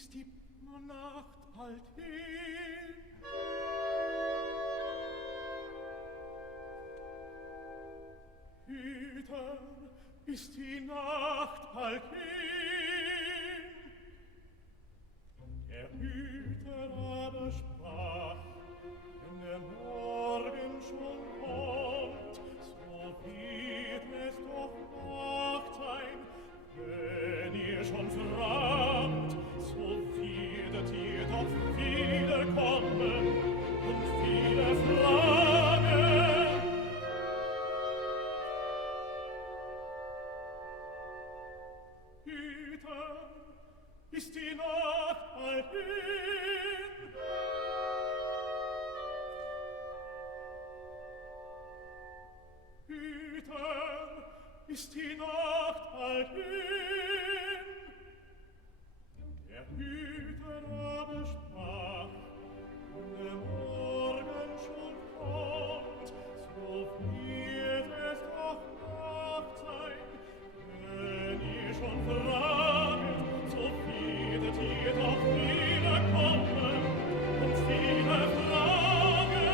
ist die Nacht bald hin. Hüten, ist die Nacht bald hin. Der Hüter aber sprach, wenn der Morgen schon kommt, so wird es doch Nacht sein. Wenn ihr schon fragt, so werdet ihr doch viele kommen und viele fragen. Hüter, ist die Nacht bald hin? Hüter, ist die Nacht bald hin? Der Hüter aber sprach, wenn der Morgen schon kommt, so wird es doch Nacht sein. Wenn ihr schon fraget, so werdet ihr doch viele kommen und viele fragen.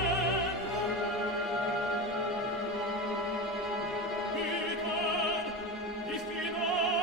Hüter, ist die Nacht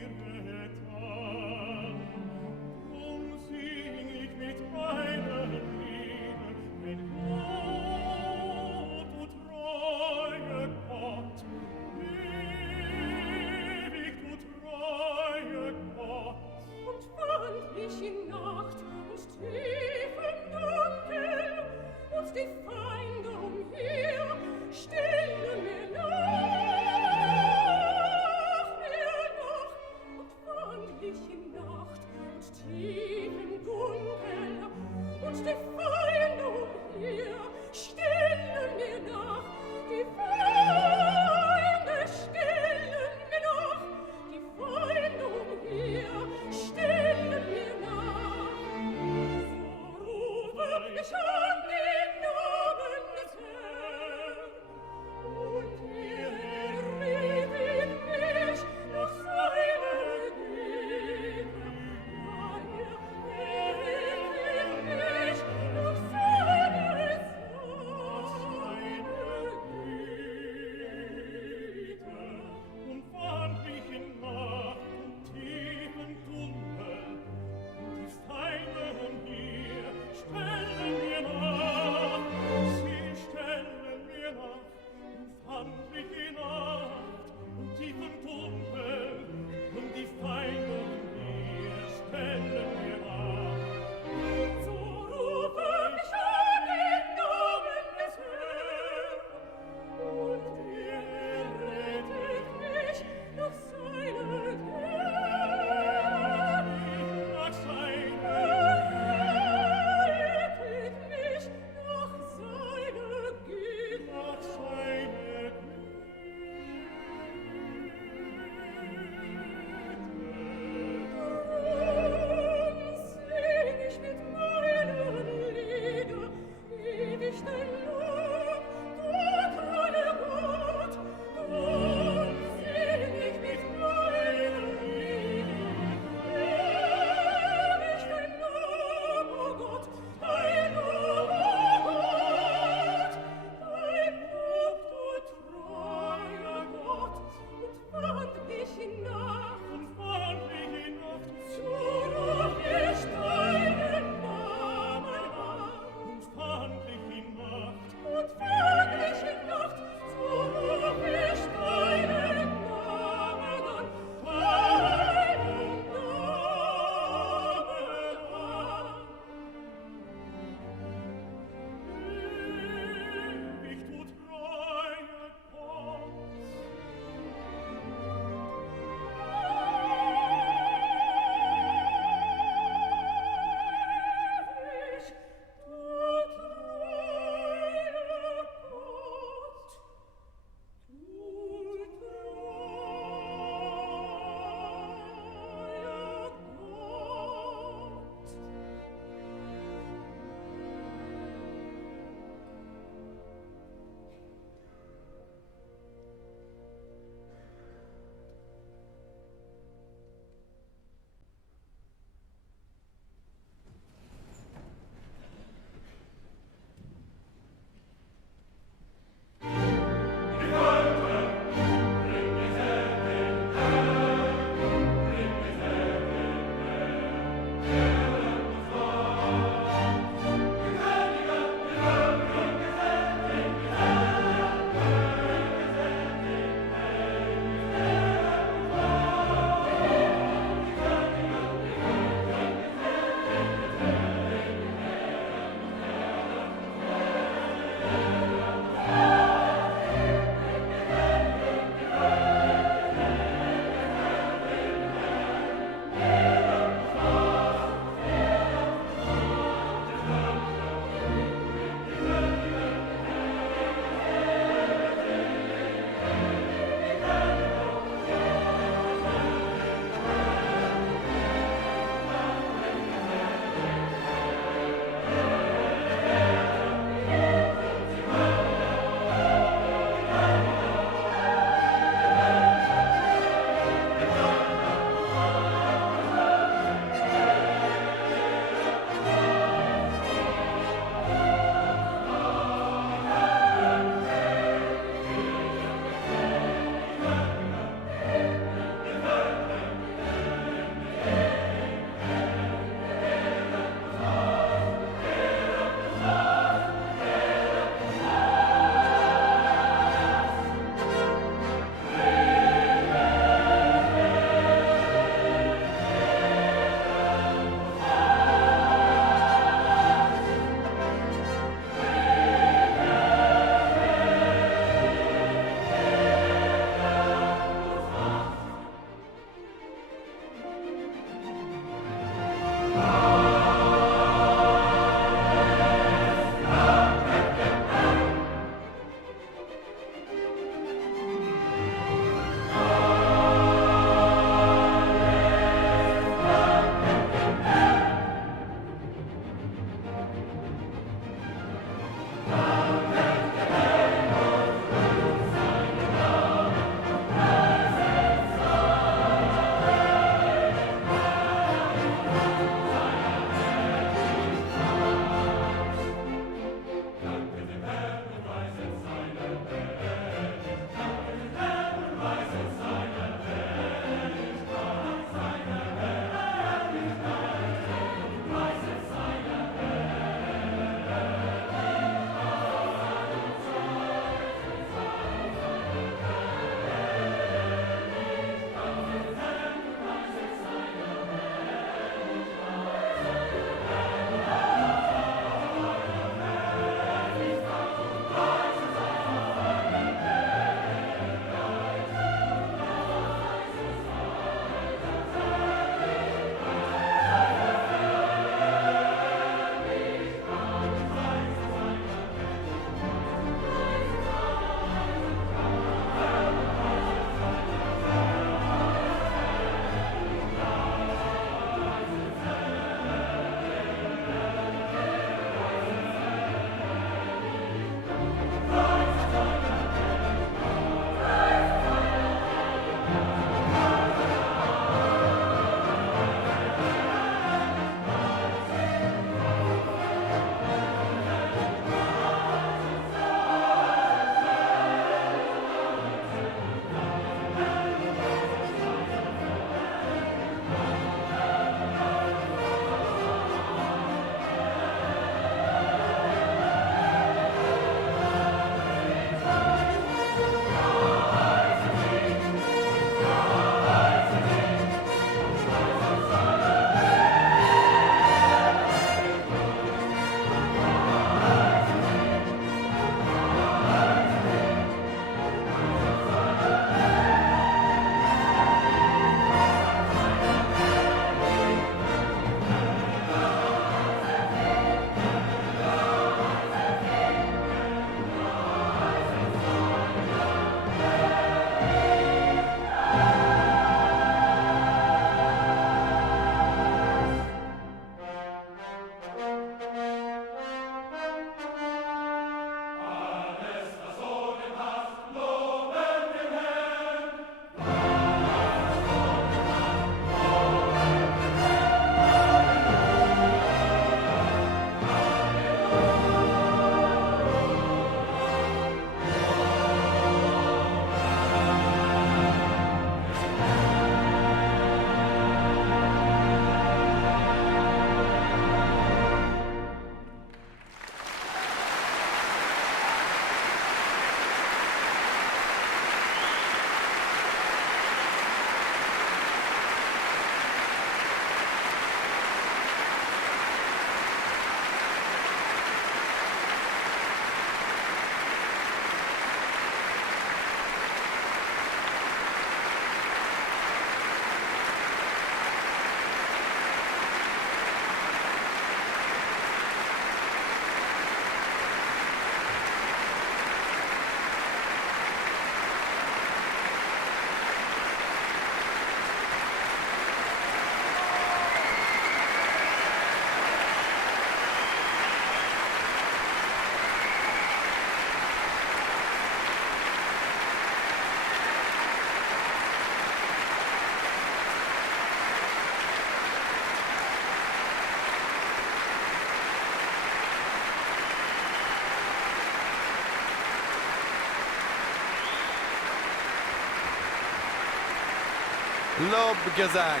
Lobgesang,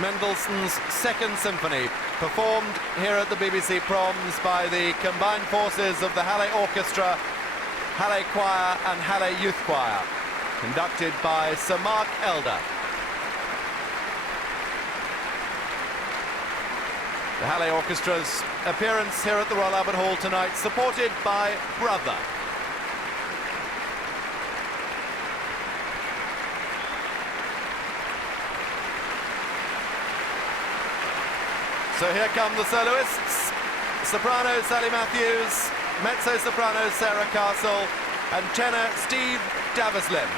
Mendelssohn's Second Symphony, performed here at the BBC Proms by the combined forces of the Halle Orchestra, Halle Choir and Halle Youth Choir, conducted by Sir Mark Elder. The Halle Orchestra's appearance here at the Royal Albert Hall tonight, supported by Brother. So here come the soloists, soprano Sally Matthews, mezzo-soprano Sarah Castle, and tenor Steve Davislim.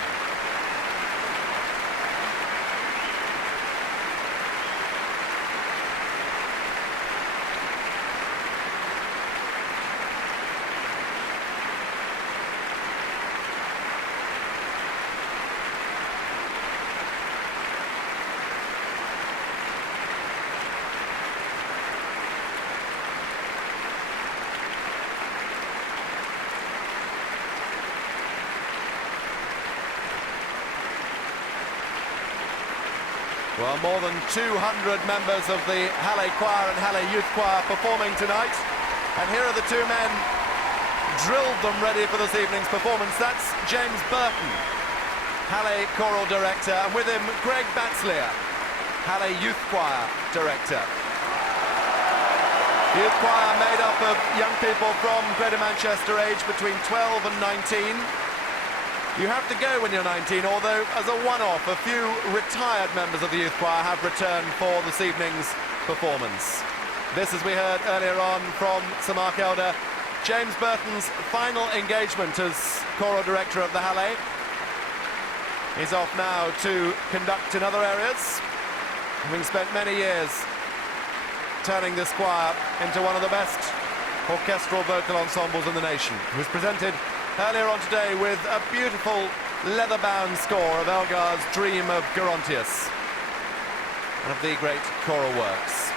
Well, more than 200 members of the Halle Choir and Halle Youth Choir performing tonight. And here are the two men drilled them ready for this evening's performance. That's James Burton, Halle Choral Director, and with him Greg Batsleer, Halle Youth Choir Director. The Youth Choir made up of young people from Greater Manchester, aged between 12 and 19. You have to go when you're 19, although as a one-off, a few retired members of the Youth Choir have returned for this evening's performance. This, as we heard earlier on from Sir Mark Elder, James Burton's final engagement as choral director of the Halle. He's off now to conduct in other areas, having spent many years turning this choir into one of the best orchestral vocal ensembles in the nation. He was presented earlier on today with a beautiful leather-bound score of Elgar's Dream of Gerontius, one of the great choral works.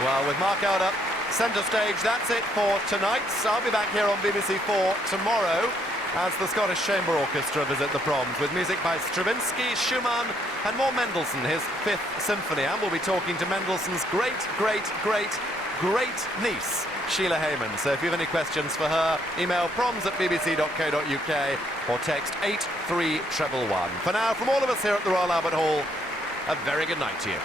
Well, with Mark Elder centre stage, that's it for tonight. I'll be back here on BBC4 tomorrow as the Scottish Chamber Orchestra visit the Proms with music by Stravinsky, Schumann and more Mendelssohn, his Fifth Symphony. And we'll be talking to Mendelssohn's great niece, Sheila Heyman. So if you have any questions for her, email proms@bbc.co.uk or text 83111. For now, from all of us here at the Royal Albert Hall, a very good night to you.